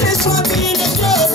This one being a girl.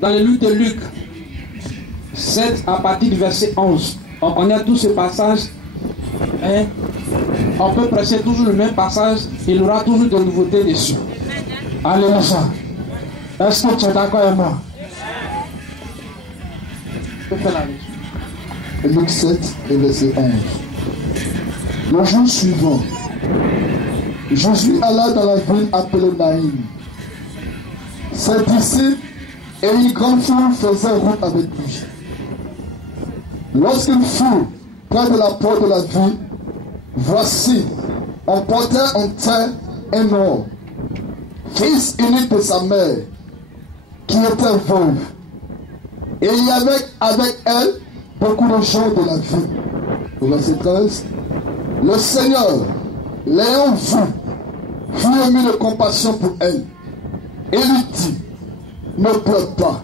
Dans le livre de Luc 7 à partir du verset 11, on connaît tout ce passage. Hein? On peut prêcher toujours le même passage, il y aura toujours de nouveautés dessus. Alléluia. Est-ce que tu es d'accord avec moi? Luc 7 et verset 11. Le jour suivant, Jésus alla dans la ville appelée Naïm. Ses disciples et une grande foule faisaient route avec lui. Lorsqu'il fut près de la porte de la ville, voici, on portait en terre un homme, fils unique de sa mère, qui était veuve. Et il y avait avec elle beaucoup de gens de la ville. Au verset 13, le Seigneur, l'ayant vu, fut ému de compassion pour elle. Et lui dit, ne pleure pas.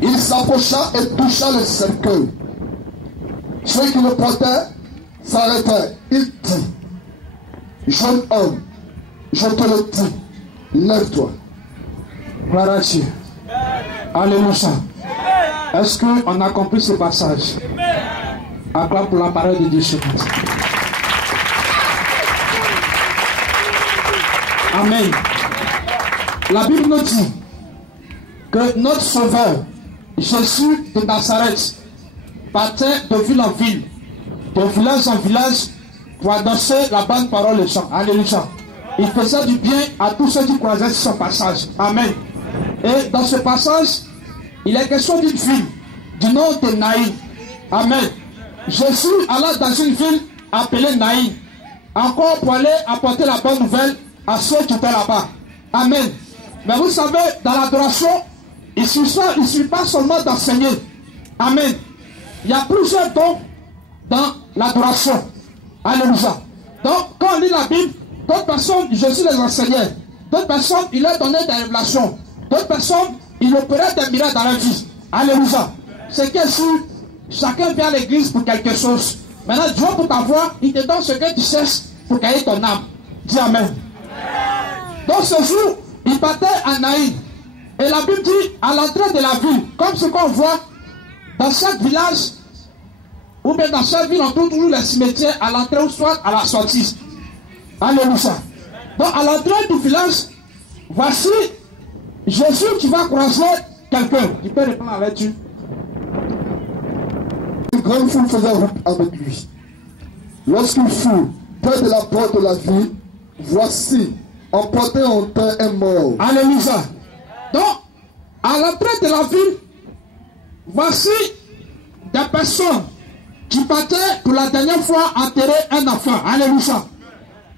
Il s'approcha et toucha le cercueil. Ceux qui le portaient s'arrêtaient. Il dit, jeune homme, je te le dis, lève-toi. Gloire à Dieu. Alléluia. Est-ce qu'on a compris ce passage? Acclame pour la parole de Dieu ce matin. Amen. La Bible nous dit que notre Sauveur, Jésus de Nazareth, partait de ville en ville, de village en village, pour annoncer la bonne parole des gens. Alléluia. Il faisait du bien à tous ceux qui croisaient son passage. Amen. Et dans ce passage, Il est question d'une fille du nom de Naïn. Amen. Jésus alla dans une ville appelée Naïn, encore pour aller apporter la bonne nouvelle à ceux qui étaient là-bas. Amen. Mais vous savez, dans l'adoration, il ne suffit pas seulement d'enseigner. Amen. Il y a plusieurs dons dans l'adoration. Alléluia. Donc, quand on lit la Bible, d'autres personnes, Jésus les enseignait. D'autres personnes, il leur donnait des révélations. D'autres personnes, il opérait des miracles dans leur vie. Alléluia. C'est que si chacun vient à l'église pour quelque chose, maintenant Dieu pour ta voix, il te donne ce que tu cherches pour gagner ton âme. Dis Amen. Donc ce jour, il partait à Naïn. Et la Bible dit, à l'entrée de la ville, comme ce qu'on voit dans chaque village, ou bien dans chaque ville, on trouve toujours les cimetières à l'entrée ou soit à la sortie. Alléluia. Donc à l'entrée du village, voici Jésus qui va croiser quelqu'un. Tu peux répondre avec tu. Une grande foule faisait route avec lui. Lorsqu'il fut près de la porte de la ville, voici, emporté en terre un mort. Alléluia. Donc, à l'entrée de la ville, voici des personnes qui partaient pour la dernière fois enterrer un enfant. Alléluia.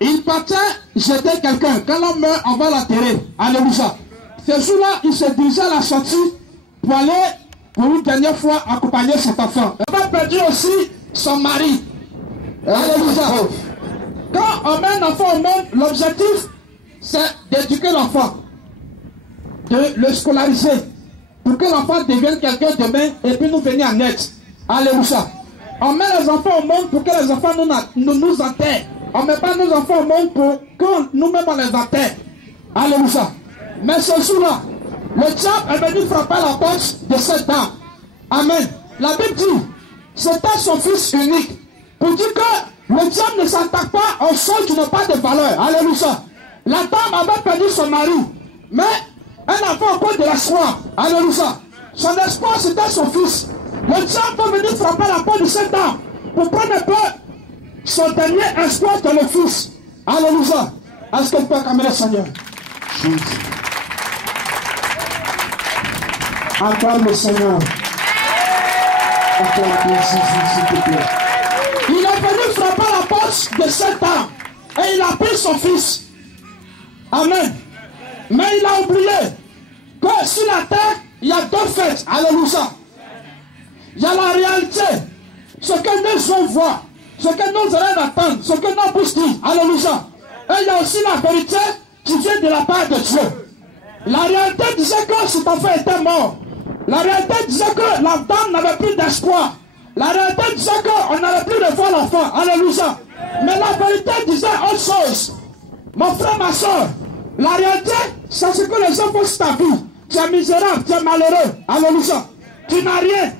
Ils partaient jeter quelqu'un. Quand l'homme meurt, on va l'enterrer. Alléluia. Ce jour-là, il se dirigeait à la sortie pour aller pour une dernière fois accompagner cet enfant. Il a perdu aussi son mari. Alléluia. Quand on met un enfant au monde, l'objectif, c'est d'éduquer l'enfant, de le scolariser, pour que l'enfant devienne quelqu'un demain et puis nous venir en aide. Alléluia. On met les enfants au monde pour que les enfants nous enterrent. On ne met pas nos enfants au monde pour que nous-mêmes on les enterre. Alléluia. Mais ce jour-là, le diable est venu frapper la porte de cette dame. Amen. La Bible dit, c'était son fils unique. Pour dire que le diable ne s'attaque pas aux choses qui n'ont pas de valeur. Alléluia. La dame avait perdu son mari. Mais un enfant au cours de l'espoir. Alléluia. Son espoir, c'était son fils. Le diable peut venir frapper la porte de cette dame pour prendre un peu son dernier espoir de le fils. Alléluia. Est-ce que tu peux acclamer le Seigneur? Acclame le Seigneur. Acclame Jésus, s'il te plaît. Il est venu frapper la porte de cette dame et il a pris son fils. Amen. Mais il a oublié que sur la terre, il y a deux fêtes. Alléluia. Il y a la réalité. Ce que nos yeux voient, ce que nos oreilles entendent, ce que nos bouches disent. Alléluia. Et il y a aussi la vérité qui vient de la part de Dieu. La réalité disait que cet enfant était mort. La réalité disait que la dame n'avait plus d'espoir. La réalité disait qu'on n'allait plus revoir l'enfant. Alléluia. Mais la vérité disait autre chose. Mon frère, ma soeur, la réalité, c'est ce que les gens font sur ta vie. Tu es misérable, tu es malheureux. Alléluia. Tu n'as rien.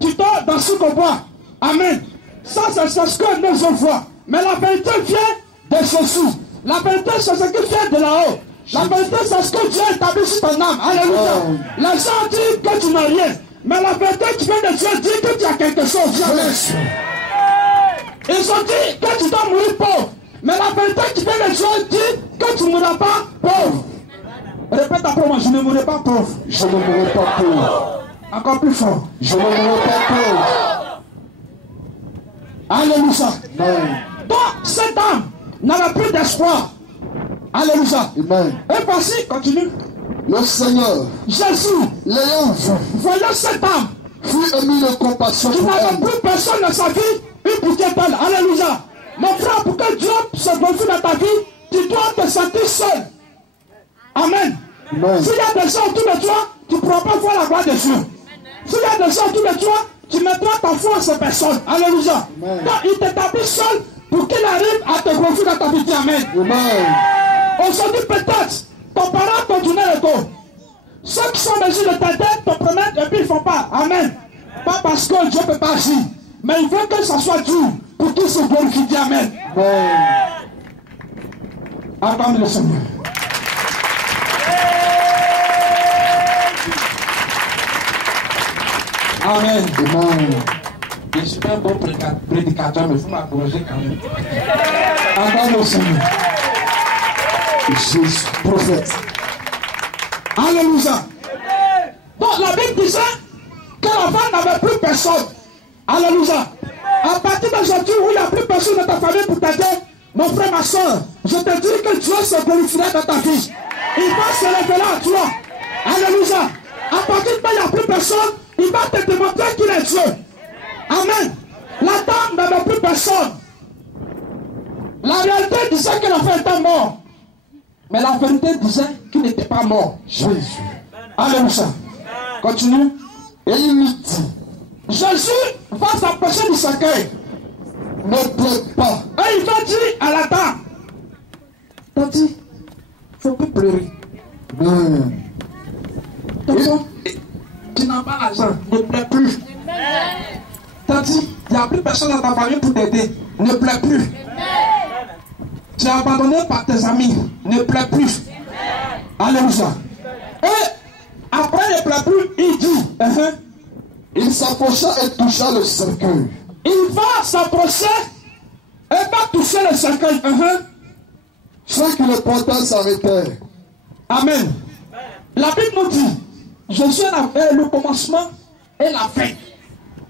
Tu dors dans ce qu'on voit. Amen. Ça, c'est ce que nous on voit. Mais la vérité vient de Jésus. La vérité, c'est ce qui vient de là-haut. La vérité, c'est ce que Dieu a établi sur ton âme. Alléluia. Les gens disent que tu n'as rien. Mais la vérité qui vient de Dieu dit que tu as quelque chose. Yes. Ils ont dit que tu dois mourir pauvre. Mais la vérité qui vient de Dieu dit que tu ne mourras pas pauvre. Répète après moi, je ne mourrai pas pauvre. Je ne mourrai pas pauvre. Encore plus fort. Je ne mourrai pas pauvre. Alléluia. Amen. Donc, cette âme n'avait plus d'espoir. Alléluia. Amen. Et voici, continue. Le Seigneur, Jésus, l'ayant vu, voyant cette âme, fut ému de compassion qui pour n'avait elle. plus personne dans sa vie, une pitié d'elle. Alléluia. Mon frère, pour que Dieu se glorifie dans ta vie, tu dois te sentir seul. Amen. Amen. S'il y a des gens autour de toi, tu ne pourras pas voir la gloire de Dieu. S'il y a des gens autour de toi, tu mettras ta foi en ces personnes. Alléluia. Amen. Donc, il t'établit seul pour qu'il arrive à te glorifier dans ta vie. Amen. Amen. Aujourd'hui, peut-être, ton parent t'a tourné le dos. Ceux qui sont en mesure de t'aider te promettent et puis ils ne font pas. Amen. Pas parce que Dieu ne peut pas agir. Mais il veut que ça soit dur pour qu'il se glorifie. Dis Amen. Amen. Acclame le Seigneur. Amen. Amen. Je suis un bon prédicateur, mais il faut m'encourager quand même. Acclame le Seigneur. Jésus, prophète. Alléluia. Donc, Donc la Bible disait que la femme n'avait plus personne. Alléluia. À partir d'aujourd'hui où il n'y a plus personne dans ta famille pour t'aider, mon frère, ma soeur, je te dis que Dieu se glorifiera dans ta vie. Il va se révéler à toi. Alléluia. À partir de là, il n'y a plus personne. Il va te démontrer qu'il est Dieu. Amen. La dame n'avait plus personne. La réalité disait que l'enfant était mort. Mais la vérité disait qu'il n'était pas mort. Jésus. Alléluia. Continue. Et il lui dit, Jésus va s'approcher du cercueil. ne pleure pas. Et il va dire à la dame, t'as dit, il ne faut plus pleurer. Donc, tu n'as pas l'argent, ne pleure plus. T'as dit, il n'y a plus personne dans ta famille pour t'aider, ne pleure plus. Tu es abandonné par tes amis, ne pleure plus. Alléluia. Et après ne pleure plus, il dit, Il s'approcha et toucha le cercueil. il va s'approcher et va toucher le cercueil. Ceux qui le portaient s'arrêtèrent. Amen. La Bible nous dit, Jésus est le commencement et la fin.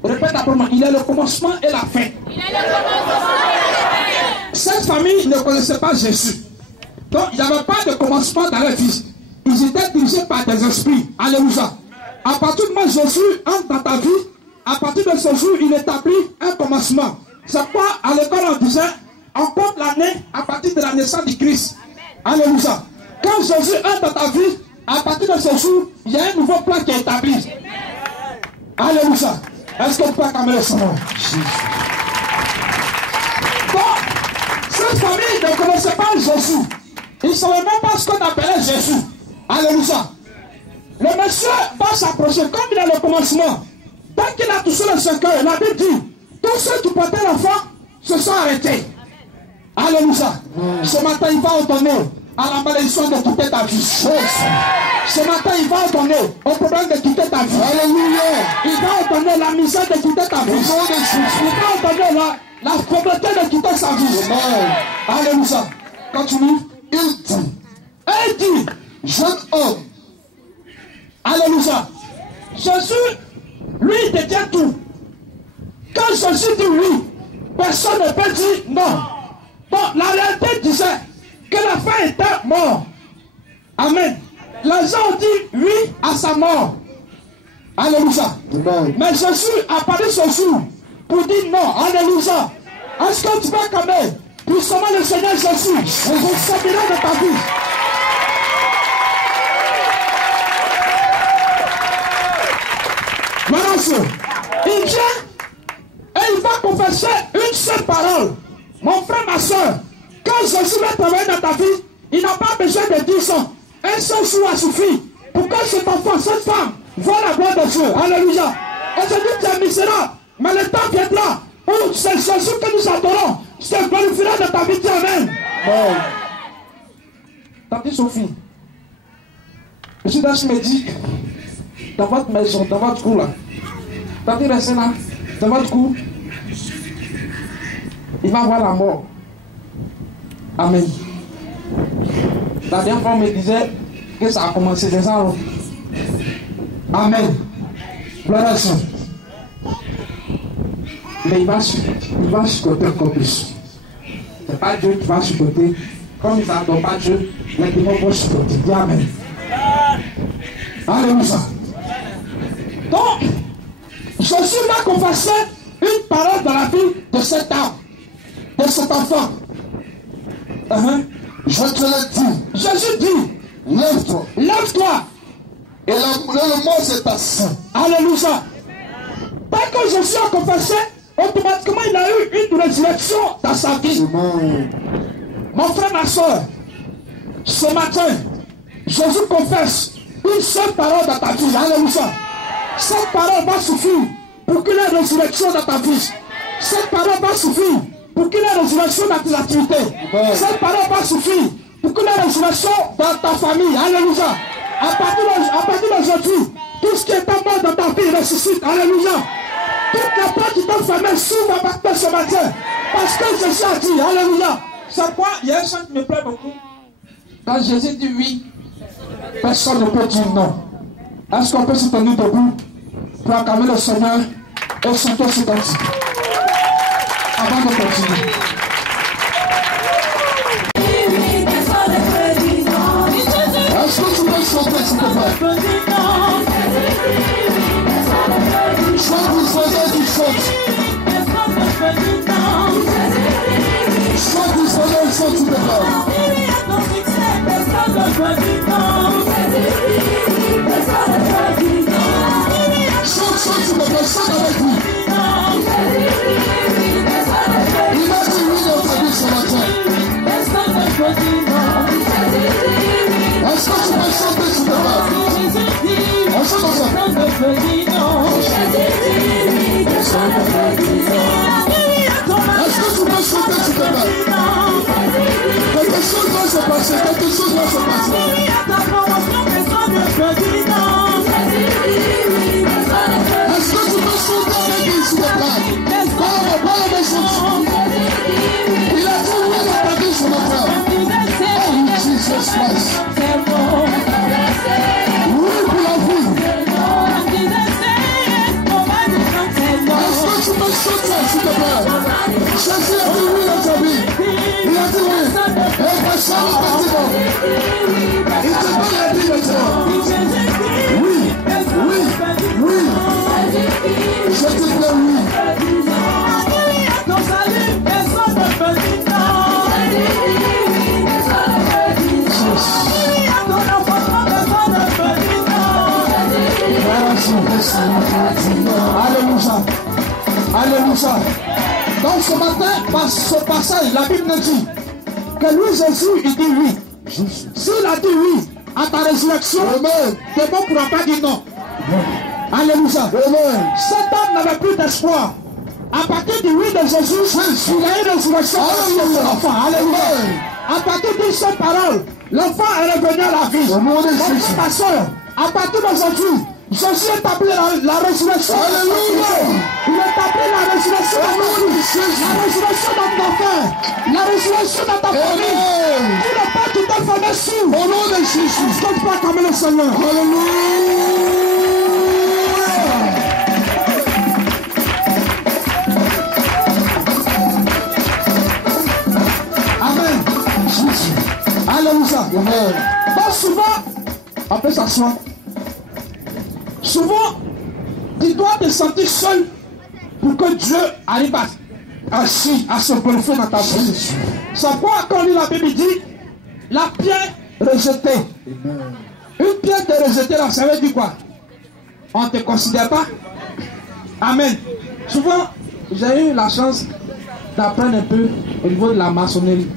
Répète après moi, il est le commencement et la fin. Cette famille ne connaissait pas Jésus. Donc il n'y avait pas de commencement dans leur vie. Ils étaient dirigés par des esprits. Alléluia. À partir du moment où Jésus entre dans ta vie, à partir de ce jour, il établit un commencement. C'est quoi à l'école on disait, on compte l'année à partir de la naissance du Christ. Alléluia. Quand Jésus entre dans ta vie, à partir de ce jour, il y a un nouveau plan qui est établi. Alléluia. Est-ce que tu peux acclamer le Seigneur? Donc, cette famille ne connaissait pas Jésus. Ils ne savaient même pas ce qu'on appelait Jésus. Alléluia. Le monsieur va s'approcher, comme il a le commencement. Dès qu'il a touché le cercueil, la Bible dit, tous ceux qui portaient l'enfant se sont arrêtés. Alléluia. Ce matin, il va ordonner à la malédiction de quitter ta vie. Ce matin, il va ordonner au problème de quitter ta vie. Alléluia. Il va ordonner la misère de quitter ta vie. Il va ordonner la pauvreté de quitter sa vie. Alléluia. Continue. Il dit, Et il dit, jeune homme, alléluia. Jésus, lui, il détient tout. Quand Jésus dit oui, personne ne peut dire non. Donc, la réalité disait que la fin était mort. Amen. Les gens ont dit oui à sa mort. Alléluia. Mais Jésus a parlé ce jour pour dire non. Alléluia. Est-ce que tu vas quand même puissamment le Seigneur Jésus vous servira de ta vie? Voilà, il vient et il va confesser une seule parole. Mon frère, ma soeur, quand Jésus va travailler dans ta vie, il n'a pas besoin de 10 ans. Un seul jour a suffi pour que cet enfant, cette femme, voit la gloire de Dieu. Alléluia. Aujourd'hui, tu es misérable, mais le temps viendra où c'est Jésus que nous adorons se glorifiera de ta vie. Amen. Tante Sophie, M. Dash me dit, dans votre maison, dans votre cour là, tante restez là, dans votre cour, il va voir la mort. Amen. La dernière fois, on me disait que ça a commencé déjà. Amen. Gloire à Dieu. Mais il va supporter encore plus. Ce n'est pas Dieu qui va supporter. Comme ils n'adorent pas Dieu, les démons vont supporter. Dis Amen. Alléluia. Donc, Jésus va confesser une parole dans la vie de cet âme, de cet enfant. Je te le dis. Jésus dit, Lève-toi. lève-toi. Et le mot s'est assis. Alléluia. Dès que Jésus a confessé, automatiquement il a eu une résurrection dans sa vie. Mon frère, ma soeur, ce matin, Jésus confesse une seule parole dans ta vie. Alléluia. Cette parole va suffire pour qu'il y ait une résurrection dans ta vie. Cette parole va suffire pour qu'il y ait une résurrection dans tes activités. Cette parole va suffire pour qu'il y ait une résurrection dans ta famille. Alléluia. À partir d'aujourd'hui, tout ce qui est mort dans ta vie ressuscite. Alléluia. Toutes les portes qui t'ont fermées s'ouvrent à partir de ce matin. Parce que Jésus a dit, alléluia. C'est quoi? Il y a un chant qui me plaît beaucoup. Quand Jésus dit oui, personne ne peut dire non. Est-ce qu'on peut se tenir debout pour acclamer le Seigneur et chanter ce cantique avant de continuer? Est-ce que tu peux chanter, s'il te plaît? Chante du Seigneur qui chante. Chante du Seigneur qui chante, s'il te plaît. Chante, s'il te plaît, chante avec lui. Il a dit oui dans ta vie ce matin. Est-ce que tu peux chanter, s'il te plaît? On chante ensemble. Est-ce que tu peux chanter, s'il te plaît? Quelque chose va se passer, quelque chose va se passer. Est-ce que tu peux chanter avec lui, s'il te plaît? Pas la méchante. Il a dit oui dans ta vie ce matin. Oh, Jesus Christ. Oui pour la vie. Est-ce que tu peux chanter, s'il te plaît? Jésus a dit oui dans ta vie. Il a dit oui. Et personne n'a pas dit non. Il te donne la vie maintenant. Oui, oui, oui. Je te dis oui. Alléluia. Alléluia. Donc ce matin, par ce passage, la Bible dit que lui, Jésus, il dit oui. S'il a dit oui à ta résurrection, tes mots ne pourront pas dire non. Alléluia. Cet homme n'avait plus d'espoir. À partir du oui de Jésus, il a eu une résurrection de son enfant. Alléluia. À partir d'une seule parole, l'enfant est revenu à la vie. Mon pasteur, à partir d'aujourd'hui, Jésus établit la résurrection. Alléluia. Il établit la résurrection dans ta vie, la résurrection dans ton enfant, la résurrection dans ta famille. Tout le pas qui t'a fait dessus. Au nom de Jésus. Est-ce que tu peux acclamer le Seigneur? Alléluia. Amen. Jésus. Alléluia. Amen. Donc souvent, on peut s'asseoir. Souvent, tu dois te sentir seul pour que Dieu arrive à se glorifier dans ta vie. C'est pourquoi quand on lit la Bible, il dit la pierre rejetée. Une pierre te rejetée, là, ça veut dire quoi? On ne te considère pas. Amen. Souvent, j'ai eu la chance d'apprendre un peu au niveau de la maçonnerie.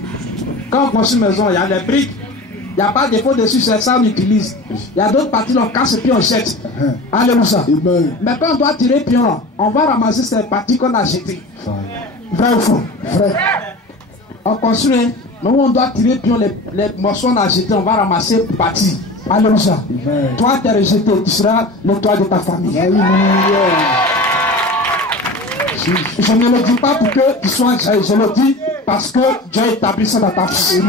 Quand on construit une maison, il y a des briques. Il n'y a pas de défaut dessus, c'est ça qu'on utilise. Il y a d'autres parties, on casse et puis on jette. Alléluia. Mais quand on doit tirer puis on va ramasser ces parties qu'on a jetées. Vrai ou faux? Vrai. On construit, mais où on doit tirer puis les morceaux qu'on a jetés, on va ramasser parties. Alléluia. Toi, tu es rejeté, tu seras le toit de ta famille. Je ne le dis pas pour que tu sois, je le dis parce que Dieu établit ça dans ta famille.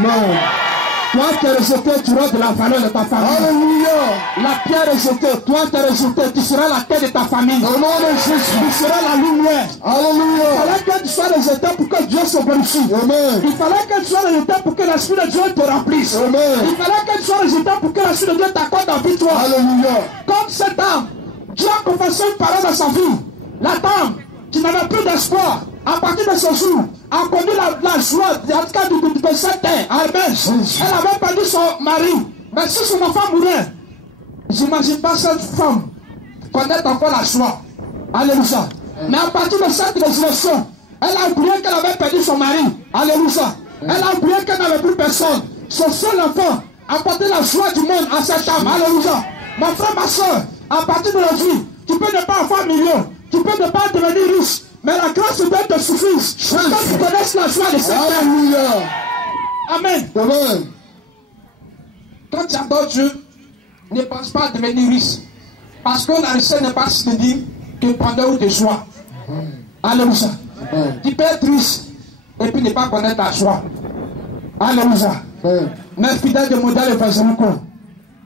Toi qui es rejeté, tu auras de la valeur de ta famille. Alléluia. La pierre rejetée, toi qui es rejeté, tu seras la tête de ta famille. Au nom de Jésus. Tu seras la lumière. Alléluia. Il fallait que tu sois rejeté pour que Dieu se glorifie. Amen. Il fallait que tu sois rejeté pour que l'Esprit de Dieu te remplisse. Amen. Il fallait que tu sois rejeté pour que l'Esprit de Dieu t'accorde en victoire. Alléluia. Comme cette dame, Dieu a confessé une parole dans sa vie. La dame qui n'avait plus d'espoir, à partir de ce jour, a connu la joie de cette terre. Amen. Elle avait perdu son mari. Mais si son enfant mourait, j'imagine pas cette femme connaître encore la joie. Alléluia. Mais à partir de cette résurrection, elle a oublié qu'elle avait perdu son mari. Alléluia. Elle a oublié qu'elle n'avait plus personne. Son seul enfant a apporté la joie du monde à cette femme. Alléluia. Mon frère, ma soeur, à partir d'aujourd'hui, tu peux ne pas avoir millions. Tu peux ne pas devenir riche. Mais la grâce de Dieu te suffit. Pour que tu connaisses la joie de cette terre. Amen. Amen. Quand tu adores Dieu, ne pense pas à devenir riche. Parce que la richesse n'est pas synonyme que bonheur ou de joie. Alléluia. Tu peux être riche et puis ne pas connaître la joie. Alléluia. Mais fidèle de modèle évangélique,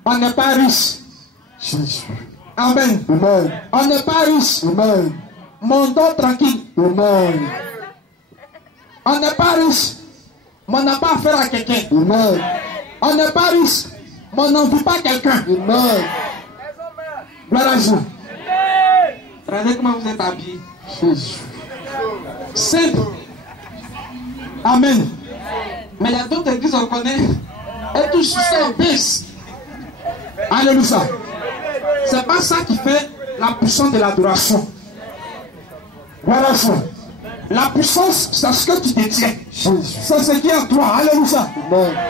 on n'est pas riche. Amen. Amen. On n'est pas riche. Amen. Mon dos tranquille. Amen. On n'est pas riche. Mais on n'a pas affaire à quelqu'un. Amen. On n'est pas riche. Mais on n'envie pas quelqu'un. Amen. Gloire à Dieu. Regardez comment vous êtes habillés. Simple. Amen. Mais il y a d'autres églises, on connaît. Et tout ça, on baisse. Alléluia. C'est pas ça qui fait la puissance de l'adoration. Voilà ça. La puissance, c'est ce que tu détiens. C'est ce qui est en toi. Alléluia.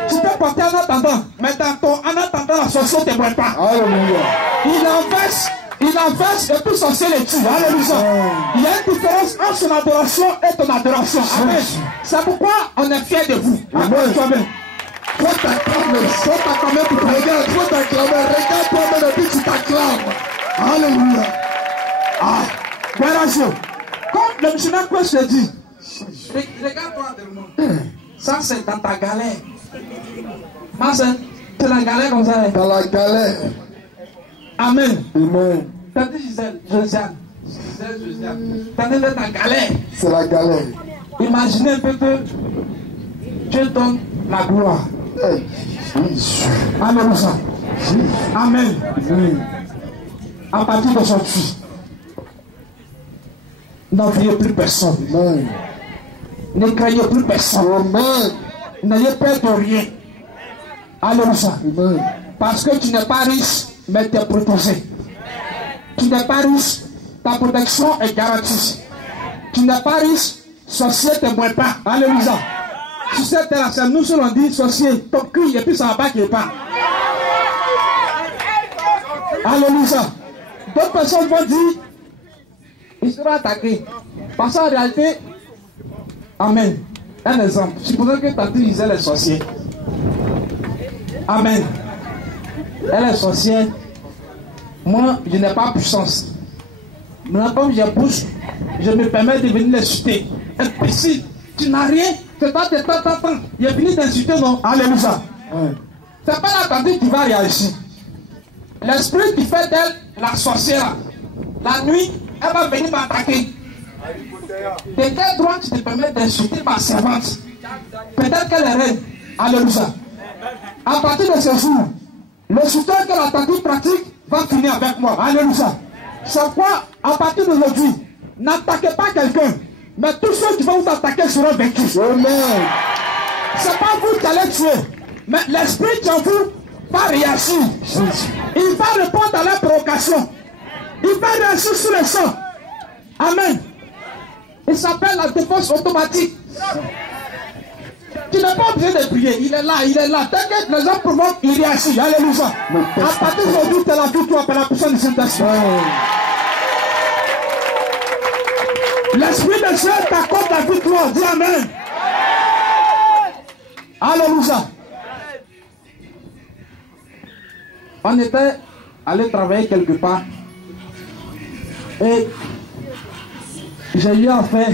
Tu peux porter en attendant. Mais en attendant, la sorcière ne te voit pas. Alléluia. Il enverse et tout sorcier les tue. Alléluia. Il y a une différence entre son adoration et ton adoration. Amen. C'est pourquoi on est fiers de vous. Amen. Toi-même. Toi t'acclamer pour toi. Regarde, toi t'acclamer. Regarde toi-même et puis tu t'acclames. Alléluia. Ah, voilà Dieu. Comme le missionnaire Christ te dit, regarde-toi de moi. Ça c'est dans ta galère. Ma soeur, c'est la galère comme ça. Dans la galère. Amen. Amen. T'as dit Josiane. T'as dit d'être en galère. C'est la galère. Imaginez un peu que Dieu donne la gloire. Hey. Alléluia. Amen. À partir d'aujourd'hui, n'enviez plus personne. Amen. Ne craignez plus personne. Amen. N'ayez peur de rien. Alléluia. Amen. Parce que tu n'es pas riche, mais tu es protégé. Tu n'es pas riche, ta protection est garantie. Tu n'es pas riche, sorcier ne te boit pas. Alléluia. Tu sais, nous seuls on dit sorcier, ton cul et puis ça va pas qu'il pas. Alléluia. D'autres personnes vont dire, ils seront attaqués. Parce qu'en réalité, amen. Un exemple. Supposons que ta fille disait les sorciers. Amen. Elle est sorcière. Moi, je n'ai pas puissance. Maintenant, comme j'ai bouche, je me permets de venir l'insulter. Imbécile, tu n'as rien. C'est pas de temps. Il est fini d'insulter, non? Alléluia. C'est pas la tante qui va réagir. L'esprit qui fait d'elle la sorcière, la nuit, elle va venir m'attaquer. De quel droit tu te permets d'insulter ma servante? Peut-être qu'elle est reine. Alléluia. À partir de ce jour, le soutien que la tante pratique va finir avec moi. Alléluia. C'est quoi? À partir d'aujourd'hui, n'attaquez pas quelqu'un. Mais tous ceux qui vont vous attaquer seront vaincus. Amen. C'est pas vous qui allez tuer. Mais l'esprit qui en vous va réagir. Il va répondre à la provocation. Il va réagir sur le sang. Amen. Il s'appelle la défense automatique. Tu n'as pas besoin de prier. Il est là. T'inquiète, les gens provoquent, il réagit. Alléluia. À partir d'aujourd'hui, tu es la victoire par la puissance de Saint-Esprit. L'Esprit de Dieu t'accorde la victoire. Dis Amen. Alléluia. On était allé travailler quelque part. Et j'ai eu affaire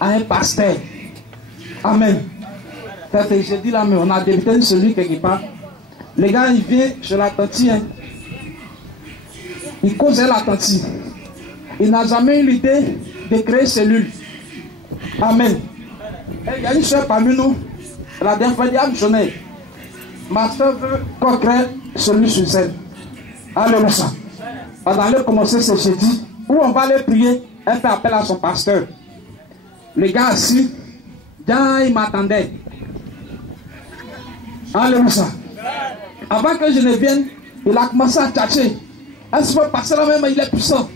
à un pasteur. Amen. J'ai dit là, mais on a débuté celui quelque part. Les gars, il vient chez la tante. Il causait la tante. Il n'a jamais eu l'idée de créer cellule. Amen. Et il y a une soeur parmi nous. La dernière fois, elle dit, ah, ma soeur veut qu'on crée cellule sur scène. Alléluia. On allait commencer ce jeudi où on va aller prier. Elle fait appel à son pasteur. Les gars assis, il m'attendait. Alléluia. Avant que je ne vienne, il a commencé à tchatcher. Elle se fait passer là même, il est puissant.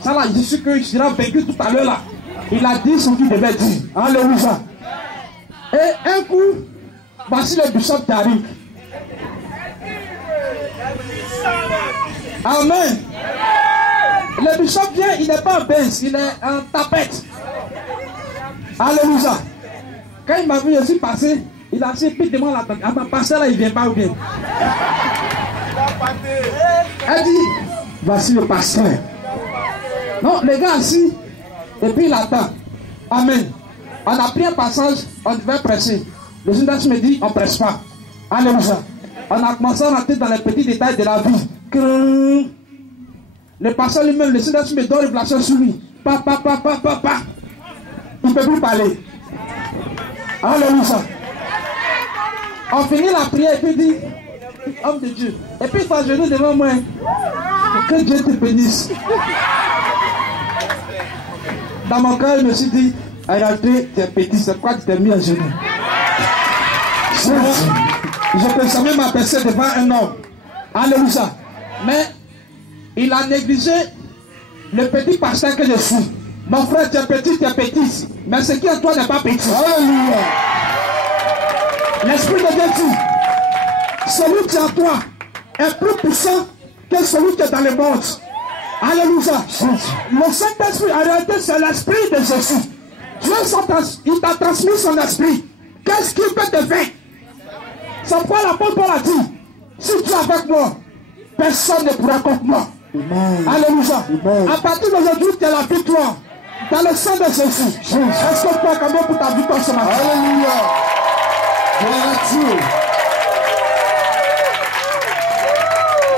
Ça là, je suis que je serai vaincu tout à l'heure là. Il a dit ce qu'il devait dire. Alléluia. Et un coup, voici le bishop qui arrive. Amen. Le bishop vient, il n'est pas en baisse, il est en tapette. Alléluia. Quand il m'a vu, je suis passé, il a dit, puis demande la tante. Ah, ma pasteur là, il ne vient pas ou bien. Elle dit, voici le pasteur. Non, les gars assis, et puis il attend. Amen. On a pris un passage, on devait presser. Le journaliste me dit, on ne presse pas. Alléluia. On a commencé à rentrer dans les petits détails de la vie. Le pasteur lui-même, le Saint-Esprit me donne une révélation sur lui. Papa. Il ne peut plus parler. Alléluia. On finit la prière et puis il dit, homme de Dieu. Et puis il faut genoux devant moi. Que Dieu te bénisse. Dans mon cœur, je me suis dit, en réalité, tu es petit, c'est pourquoi tu t'es mis à genoux. Je pensais même m'abaisser devant un homme. Alléluia. Mais il a négligé le petit pasteur que je suis. Mon frère, tu es petit. Mais ce qui est en toi n'est pas petit. Alléluia. L'Esprit de Dieu dit, celui qui est en toi est plus puissant que celui qui est dans le monde. Alléluia. Le Saint-Esprit, en réalité, c'est l'Esprit de Jésus. Dieu, il t'a transmis son esprit. Qu'est-ce qu'il peut te faire? C'est pourquoi l'apôtre Paul a dit, si tu es avec moi, personne ne pourra contre moi. Amen. Alléluia. Amen. À partir d'aujourd'hui, tu as la victoire. Dans le sang de Jésus. Est-ce que tu peux camber pour ta victoire ce matin? Alléluia.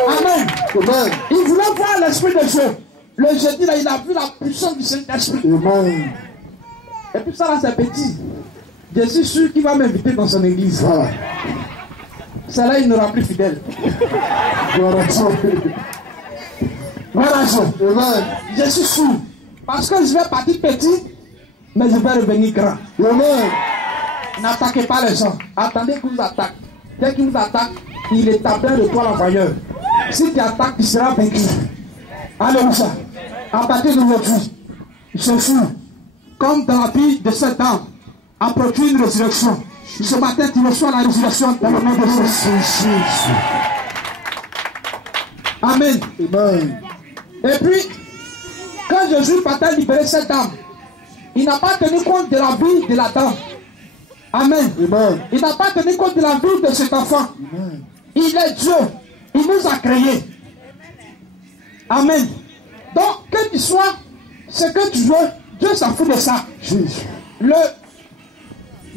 Amen. Amen. Il voulait voir l'Esprit de Dieu. Le jeudi, là, il a vu la puissance du Saint-Esprit. Amen. Et puis ça, là, c'est petit. Je suis sûr qu'il va m'inviter dans son église. Voilà. Celle-là, il n'aura plus fidèle. Voilà. Amen. Je suis sûr. Parce que je vais partir petit, mais je vais revenir grand. Amen. N'attaquez pas les gens. Attendez qu'ils vous attaquent. Dès qu'ils vous attaquent, il établit de toi l'envoyeur. Si tu attaques, tu seras vaincu. Alléluia. À partir d'aujourd'hui, je suis comme dans la vie de cette dame, a produit une résurrection. Ce matin, tu reçois la résurrection dans le nom de Jésus. Amen. Amen. Et puis, quand Jésus partait libérer cette dame, il n'a pas tenu compte de la vie de la dame. Amen. Amen. Il n'a pas tenu compte de la vie de cet enfant. Amen. Il est Dieu. Il nous a créés. Amen. Donc, que tu sois ce que tu veux, Dieu s'en fout de ça. Le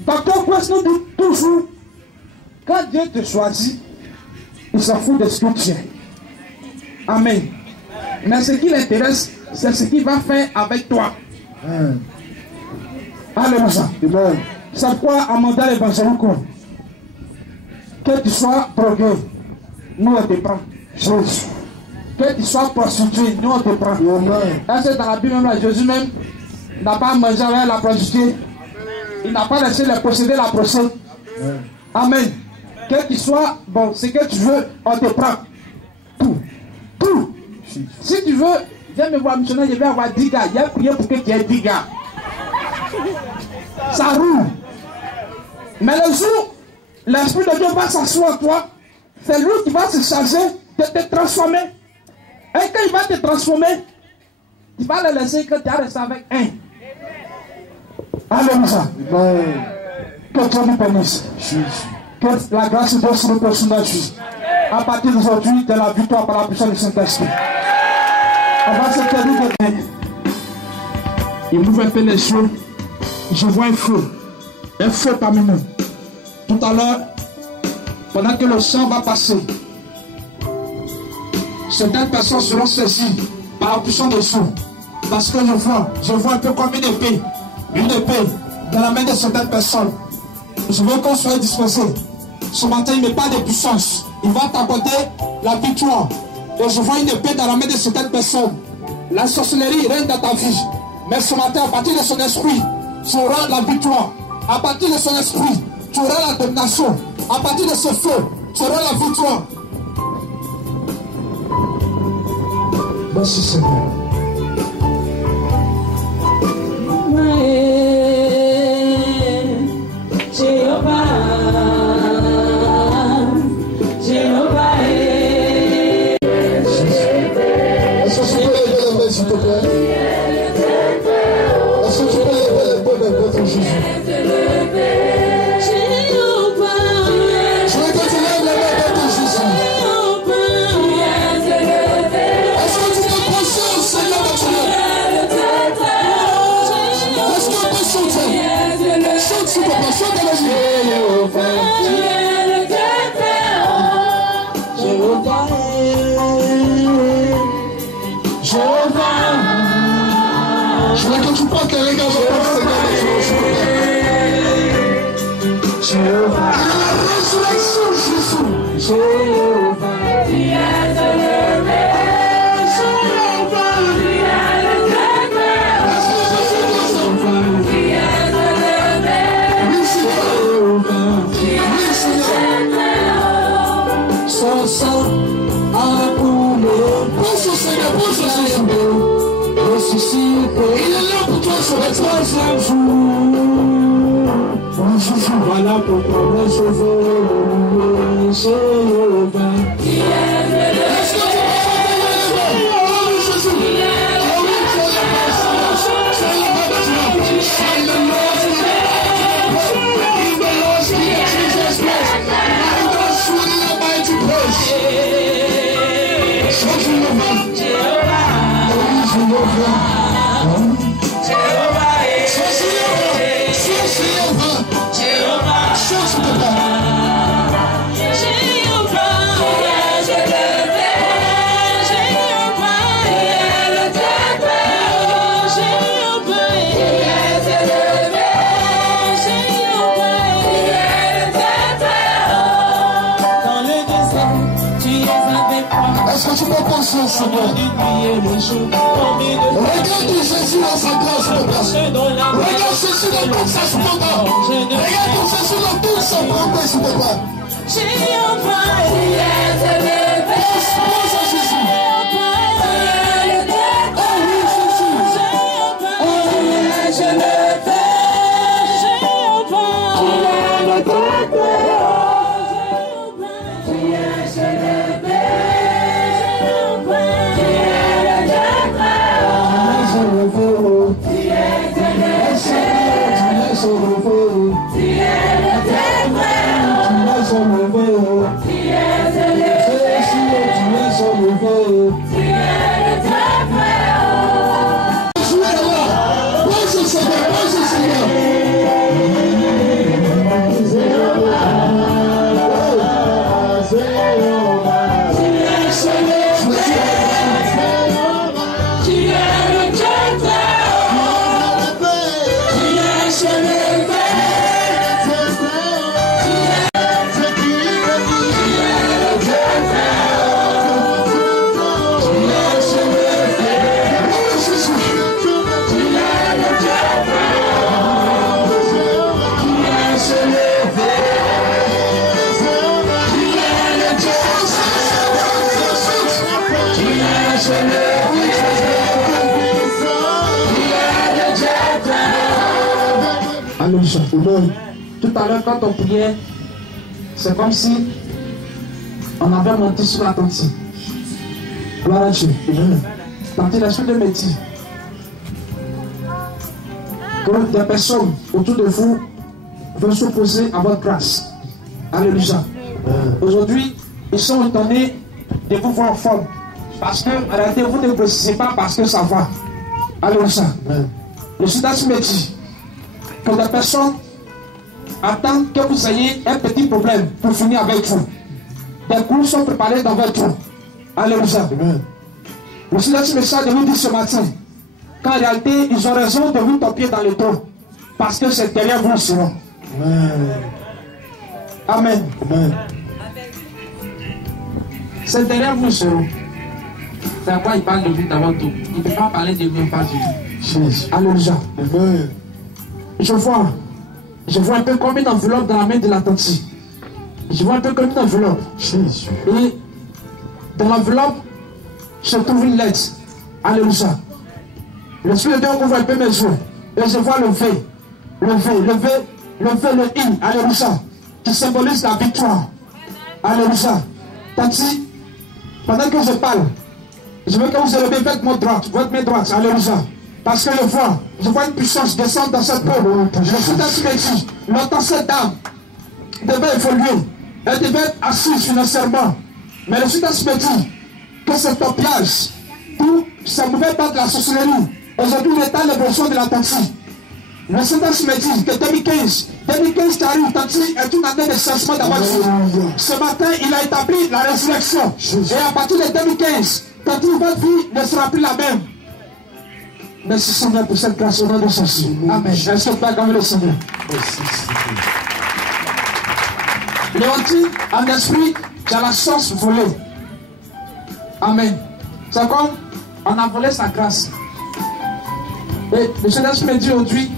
docteur Quest nous dit toujours, quand Dieu te choisit, il s'en fout de ce que tu es. Amen. Mais ce qui l'intéresse, c'est ce qu'il va faire avec toi. Alléluia. C'est pourquoi à mandat évangélique, que tu sois drogué, nous on te prend. Que tu sois prostitué, nous on te prend. Est-ce que dans la Bible même, là, Jésus même n'a pas mangé avec la prostituée? Il n'a pas laissé les posséder la procès. Amen. Que tu sois, bon, ce que tu veux, on te prend. Tout. Si tu veux, viens me voir missionnaire, je vais avoir 10 gars. Il y a prié pour que tu aies 10 gars. Ça roule. Mais le jour, l'Esprit de Dieu va s'asseoir en toi, c'est lui qui va se charger de te transformer. Et quand il va te transformer, tu vas le laisser que tu as resté avec un. Alléluia. Que Dieu nous bénisse. Que la grâce de Dieu soit personnelle. À partir d'aujourd'hui, de la victoire par la puissance du Saint-Esprit. On va se terminer de main. Il m'ouvre un peu les yeux. Je vois un feu parmi nous. Tout à l'heure, pendant que le sang va passer, certaines personnes seront saisies par la puissance de Dieu. Parce que je vois un peu comme une épée dans la main de certaines personnes. Je veux qu'on soit disposé. Ce matin, il n'est pas de puissance. Il va t'apporter la victoire. Et je vois une épée dans la main de certaines personnes. La sorcellerie règne dans ta vie. Mais ce matin, à partir de son esprit, tu auras la victoire. À partir de son esprit, tu auras la domination. À partir de ce feu, tu auras la victoire. Merci Seigneur. S'il te plaît. Est-ce que tu peux lever les mains de votre Jésus? Je veux que tu lèves les mains de ton Jésus. Est-ce que tu peux pencher au Seigneur de Dieu? Est-ce qu'on peut chanter? Chante s'il te plaît, chante la vie. résurrection, Jésus. Jéhovah, tu es élevé. Jéhovah, tu es élevé. Jéhovah, tu es élevé. Oui, Jéhovah, tu es élevé. Son sang a coulé. Bonjour Seigneur, bonjour Jésus. Ressuscité. Il est là pour toi sur le troisième jour. Voilà pourquoi moi je veux louer Jéhovah. Qui est élevé. Est-ce que tu peux Jésus? Qui est élevé. Est-ce que tu peux penser au Seigneur? Regarde Jésus dans sa grâce, regarde Jésus dans toute sa splendeur. Regarde Jésus dans toute sa bonté, s'il te plaît. Jéhovah, tu es élevé. Pense à Jésus. Tout à l'heure, quand on priait, c'est comme si on avait monté sur la tente. Gloire à Dieu. Tantôt, l'esprit de métier. Que des personnes autour de vous vont s'opposer à votre grâce. Alléluia. Aujourd'hui, ils sont étonnés de vous voir en forme. Parce que, en réalité, vous ne précisez pas parce que ça va. Alléluia. Le Judas me dit que des personnes attendent que vous ayez un petit problème pour finir avec vous. Des coups sont préparés dans votre trou. Alléluia. Le Judas me de vous dire ce matin qu'en réalité, ils ont raison de vous topier dans le trou. Parce que c'est derrière vous seront. Amen. C'est derrière vous seront. C'est à quoi il parle de vous d'abord tout. Il ne peut pas parler de vous, pas de vous. Alléluia. Je vois un peu comme une enveloppe dans la main de l'attentif. Je vois un peu comme une enveloppe. Et dans l'enveloppe, je trouve une lettre. Alléluia. L'Esprit de Dieu ouvre un peu mes yeux. Et je vois le V. Le I. Alléluia. Qui symbolise la victoire. Alléluia. Tati, pendant que je parle, je veux que vous élevez votre main droite. Alléluia. Parce que je vois une puissance descendre dans cette peau. Je suis dans ce métier. Longtemps, cette dame devait évoluer. Elle devait être assise financièrement. Mais le Judas me dit que ce topiage, tout, ça ne pouvait pas de la sorcellerie. Aujourd'hui, il est dans les besoins de la Tanti. Le Judas me dit que 2015 qui arrive, Tanti est une année de changement dans votre vie. Ce matin, il a établi la résurrection. Et à partir de 2015, Tanti, votre vie ne sera plus la même. Merci Seigneur pour cette grâce au nom de Jésus. Amen. Est-ce que tu peux acclamer le Seigneur? Léontine, en esprit, tu as la chance volée. Amen. C'est comme on a volé sa grâce. Et le Seigneur me dit aujourd'hui,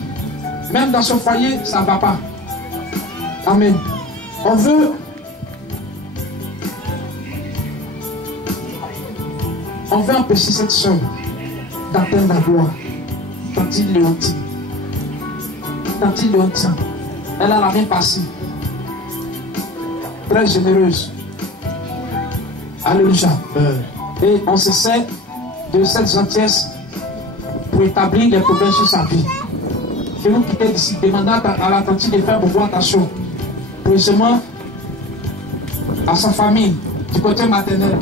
même dans ce foyer, ça ne va pas. Amen. On veut empêcher cette soeur d'atteindre la gloire. Tantine Léontine. Tantine Léontine. Elle a la main passée. Très généreuse. Alléluia. Et on se sert de cette gentillesse pour établir les problèmes sur sa vie. Je vais vous quitter d'ici. Demandez à la tante de faire beaucoup attention. Précisément à sa famille, du côté maternel.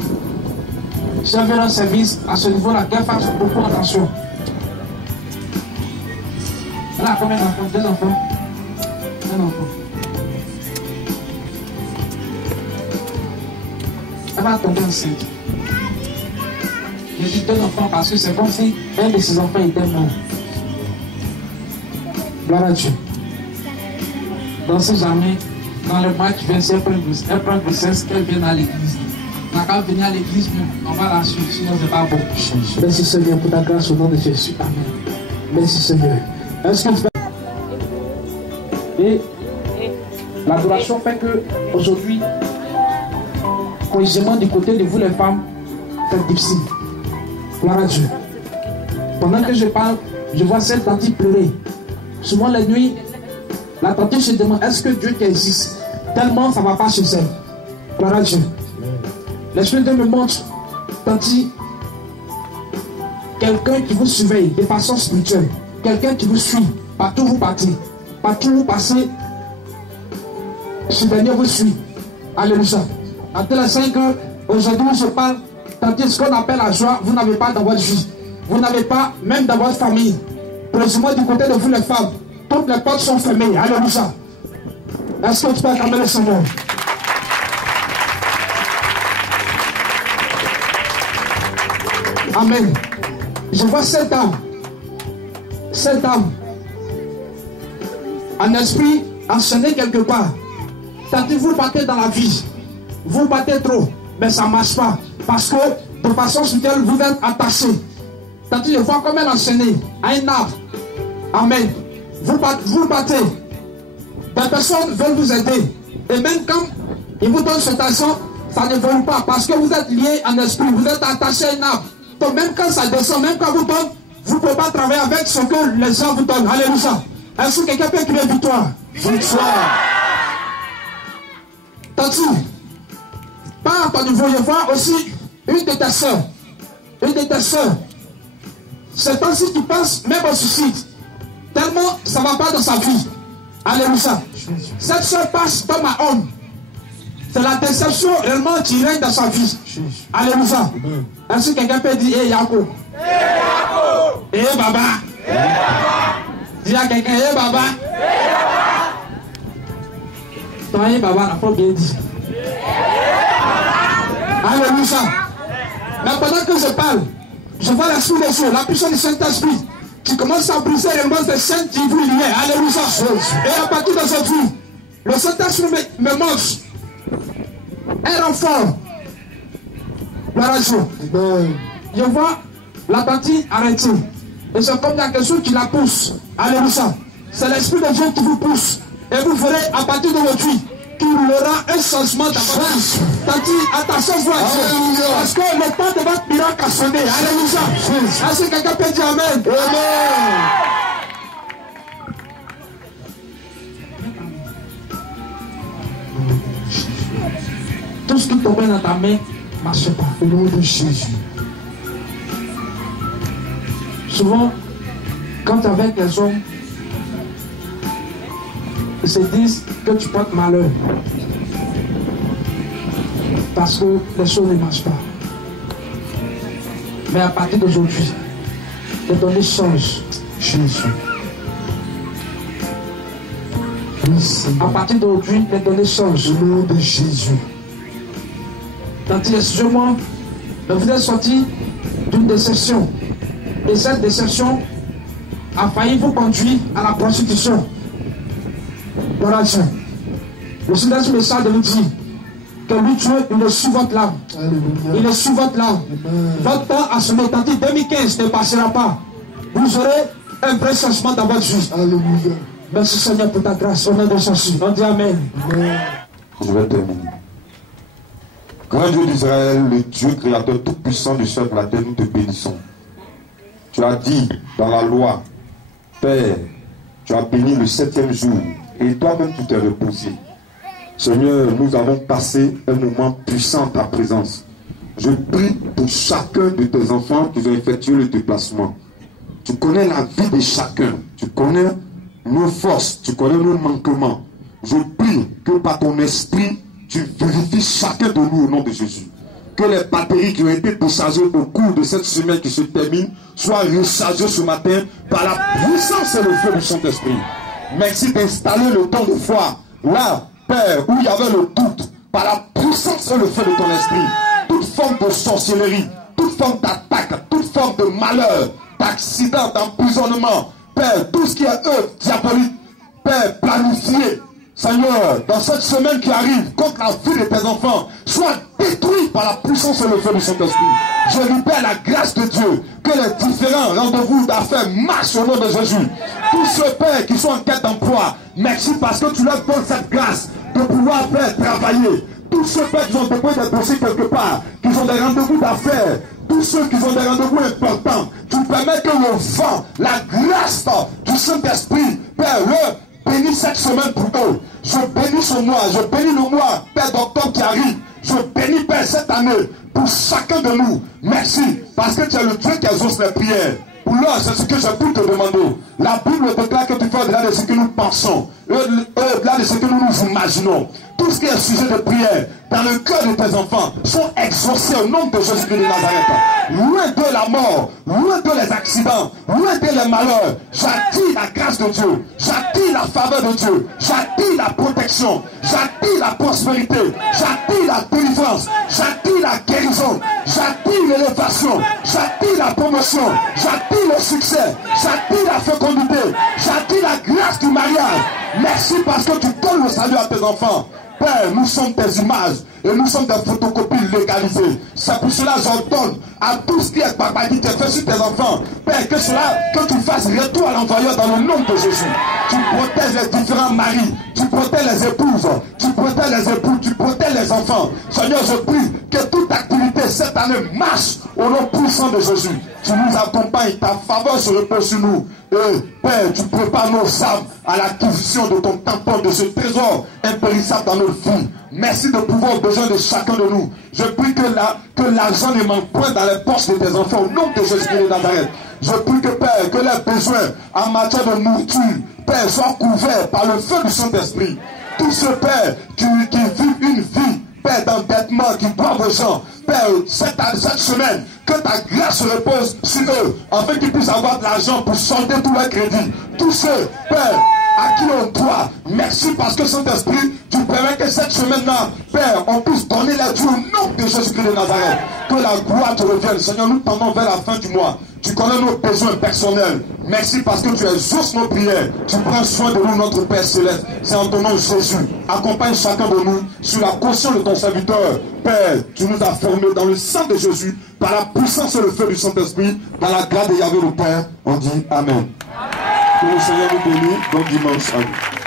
Si on veut un service à ce niveau-là, qu'elle fasse beaucoup attention. Elle a combien d'enfants? 2 enfants? Un enfant. Elle va tomber enceinte. Je dis 2 enfants parce que c'est comme si un de ses enfants était mort. Gloire à Dieu. Dans ce jamais, dans le mois qui vient, elle prend grossesse, qu'elle vienne à l'église. N'a qu'à venir à l'église, on va la suivre, sinon c'est pas bon. Merci Seigneur pour ta grâce au nom de Jésus. Amen. Merci Seigneur. Est-ce que tu vas... Et l'adoration fait que aujourd'hui, cohésion du côté de vous les femmes, c'est difficile. Gloire à Dieu. Pendant que je parle, je vois cette tante pleurer. Souvent la nuit, la tante se demande est-ce que Dieu existe? Tellement ça ne va pas chez elle. Gloire à Dieu. L'Esprit de Dieu me montre, tante, quelqu'un qui vous surveille de façon spirituelle, quelqu'un qui vous suit, partout vous partez, partout vous passez, ce dernier vous suit. Alléluia. En tel sens que aujourd'hui je parle, tandis ce qu'on appelle la joie, vous n'avez pas dans votre vie. Vous n'avez pas même dans votre famille. Précisément du côté de vous les femmes, toutes les portes sont fermées. Alléluia. Est-ce que tu peux acclamer le Seigneur? Amen. Je vois cette dame en esprit enchaînée quelque part. Tandis vous partez dans la vie, vous battez trop, mais ça ne marche pas. Parce que de façon spirituelle, vous êtes attachés. Tandis je vois comme elle enchaînée à un arbre. Amen. Vous battez. Des personnes veulent vous aider. Et même quand ils vous donnent cet argent, ça ne vole pas. Parce que vous êtes liés en esprit, vous êtes attachés à un arbre. Donc même quand ça descend, même quand vous donne, vous ne pouvez pas travailler avec ce que les gens vous donnent. Alléluia. Est-ce que quelqu'un peut crier victoire? Victoire. Tandis, par ton niveau, je vois aussi une de tes soeurs. Une de tes soeurs. C'est ainsi qui pense même au suicide. Tellement ça ne va pas dans sa vie. Alléluia. Cette soeur passe d'homme à homme. C'est la déception réellement qui règne dans sa vie. Alléluia. Ainsi quelqu'un peut dire, eh Yako. Eh Baba. Dis à quelqu'un, eh Baba. Toi, eh Baba, n'a pas bien dit. Alléluia. Mais pendant que je parle, je vois l'esprit de Dieu, la puissance du Saint-Esprit qui commence à briser les mains des saints qui vous liaient. Alléluia. Et à partir d'aujourd'hui, le Saint-Esprit me montre un renfort. Gloire à Dieu. Je vois la partie arrêtée. Et c'est comme il y a quelque chose qui la pousse. Alléluia. C'est l'Esprit de Dieu qui vous pousse. Et vous verrez à partir d'aujourd'hui qu'il y aura un changement dans votre vie. Tandis, attention-vous à Dieu. Parce que le temps de votre miracle a sonné. Alléluia. Est-ce que quelqu'un peut dire Amen? Amen. Tout ce qui tombe dans ta main ne marche pas. Au nom de Jésus. Souvent, quand tu es avec des hommes, ils se disent que tu portes malheur. Parce que les choses ne marchent pas. Mais à partir d'aujourd'hui, les données changent. Jésus. À partir d'aujourd'hui, les données changent. Au nom de Jésus. Excusez-moi, vous êtes sorti d'une déception. Et cette déception a failli vous conduire à la prostitution. Voilà ça. Le Seigneur ce message de nous dire que lui, Dieu, il est sous votre larme. Il est sous votre larme. Votre temps à se mettre en 2015 ne passera pas. Vous aurez un vrai changement dans votre vie. Alléluia. Merci Seigneur pour ta grâce. Au nom de Jésus. On dit Amen. Je vais terminer. Grand Dieu d'Israël, le Dieu créateur tout-puissant du ciel et de la terre, nous te bénissons. Tu as dit dans la loi, Père, tu as béni le 7e jour et toi-même tu t'es reposé. Seigneur, nous avons passé un moment puissant en ta présence. Je prie pour chacun de tes enfants qui ont effectué le déplacement. Tu connais la vie de chacun. Tu connais nos forces. Tu connais nos manquements. Je prie que par ton esprit, tu vérifies chacun de nous au nom de Jésus. Que les batteries qui ont été déchargées au cours de cette semaine qui se termine soient rechargées ce matin par la puissance et le feu du Saint-Esprit. Merci d'installer le temps de foi là, Père, où il y avait le doute, par la puissance et le feu de ton esprit. Toute forme de sorcellerie, toute forme d'attaque, toute forme de malheur, d'accident, d'emprisonnement, Père, tout ce qui est œuvre diabolique, Père, planifié, Seigneur, dans cette semaine qui arrive, contre la vie de tes enfants, soit détruit par la puissance et le feu du Saint-Esprit. Je libère la grâce de Dieu, que les différents rendez-vous d'affaires marchent au nom de Jésus. Tous ceux, Père, qui sont en quête d'emploi, merci parce que tu leur donnes cette grâce de pouvoir faire travailler. Tous ceux, Père, qui ont déposé des dossiers quelque part, qui ont des rendez-vous d'affaires, tous ceux qui ont des rendez-vous importants, tu permets que le vent, la grâce du Saint-Esprit, Père, bénis cette semaine pour eux. Je bénis ce mois, je bénis le mois, Père, d'octobre qui arrive. Je bénis, Père, cette année pour chacun de nous. Merci, parce que tu es le Dieu qui exauce les prières. Pour l'heure, c'est ce que j'ai pu te demander. La Bible déclare que tu fais au-delà de ce que nous pensons, au-delà de ce que nous nous imaginons. Tout ce qui est sujet de prière dans le cœur de tes enfants sont exaucés au nom de Jésus-Christ de Nazareth. Loin de la mort, loin de les accidents, loin de les malheurs, j'attire la grâce de Dieu, j'attire la faveur de Dieu, j'attire la protection, j'attire la prospérité, j'attire la délivrance, j'attire la guérison, j'attire l'élévation, j'attire la promotion, j'attire le succès, j'attire la fécondité, j'attire la grâce du mariage. Merci parce que tu donnes le salut à tes enfants. Père, nous sommes des images et nous sommes des photocopies légalisées. C'est pour cela que j'ordonne à tout ce qui est barbarie qui est fait sur tes enfants, Père, que tu fasses retour à l'envoyeur dans le nom de Jésus. Tu protèges les différents maris, tu protèges les épouses, tu protèges les époux, tu protèges les enfants. Seigneur, je prie que toute activité cette année marche au nom puissant de Jésus. Tu nous accompagnes, ta faveur se repose sur nous. Et Père, tu prépares nos âmes à l'acquisition de ton tampon, de ce trésor impérissable dans nos vies. Merci de pouvoir aux besoins de chacun de nous. Je prie que l'argent ne manque point dans les poches de tes enfants au nom de Jésus-Christ de Nazareth. Je prie que Père, que les besoins en matière de nourriture, Père, soient couverts par le feu du Saint-Esprit. Tous ceux, Père, qui vivent une vie, Père, d'endettement, qui doivent aux gens, Père, cette semaine, que ta grâce se repose sur eux, afin qu'ils puissent avoir de l'argent pour solder tous leurs crédits. Tous ceux, Père, à qui on doit, merci parce que Saint-Esprit, tu permets que cette semaine-là, Père, on puisse donner la Dieu au nom de Jésus-Christ de Nazareth. Que la gloire te revienne. Seigneur, nous tendons vers la fin du mois. Tu connais nos besoins personnels. Merci parce que tu exauces nos prières. Tu prends soin de nous, notre Père Céleste. C'est en ton nom, Jésus. Accompagne chacun de nous sur la caution de ton serviteur. Père, tu nous as formés dans le sang de Jésus, par la puissance et le feu du Saint-Esprit, dans la grâce de Yahvé le Père. On dit Amen. Que le Seigneur nous bénisse. Bon dimanche à vous.